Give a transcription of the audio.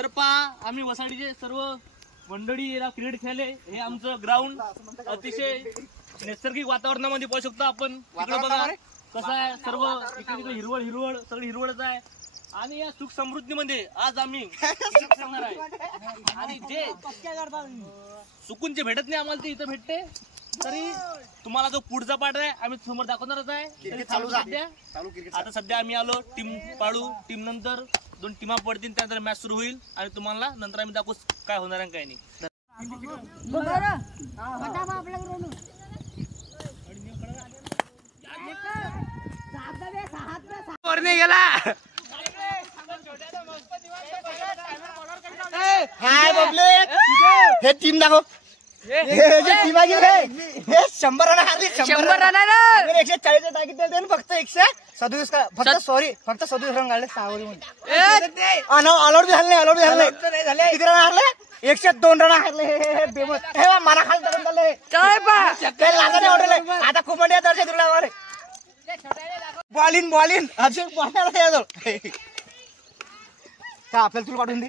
तर पहा आम्ही वसाडीचे सर्व मंडळी याला क्रिकेट खेळले. हे आमचं ग्राउंड अतिशय नैसर्गिक वातावरणामध्ये पाहू शकतो आपण. इकडे बघा कसं आहे, सर्व इकडे हिरवळ हिरवळ सगळी हिरवळच आहे. आणि या सुख समृद्धीमध्ये आज आम्ही सांगणार आहे. आणि जे सुकून जे भेटत नाही आम्हाला ते इथं भेटते. तरी तुम्हाला जो पुढचा पाठ आहे आम्ही समोर दाखवणारच आहे. आता सध्या आम्ही आलो टीम पाडू. टीम नंतर 2 टीमा पडतील, त्यानंतर मॅच सुरू होईल आणि तुम्हाला नंतर आम्ही दाखवू काय होणार आहे काय नाही. गेला हे टीम दाखव. हे जे टीम आहे हे 100 रन हारली. 100 रन 140 टाकीत फक्त 137 फक्त 37 रन काढले 6 ओव्हरमध्ये. ऑलआउट बी झाले किती रन हारले? 102 रन हारले. हे बेमत हे मला खाली धरून चालले. आता खूप मोठे दर्शक तुला बॉलिंग अजून बॉल आपल्याला तुला काढून दे.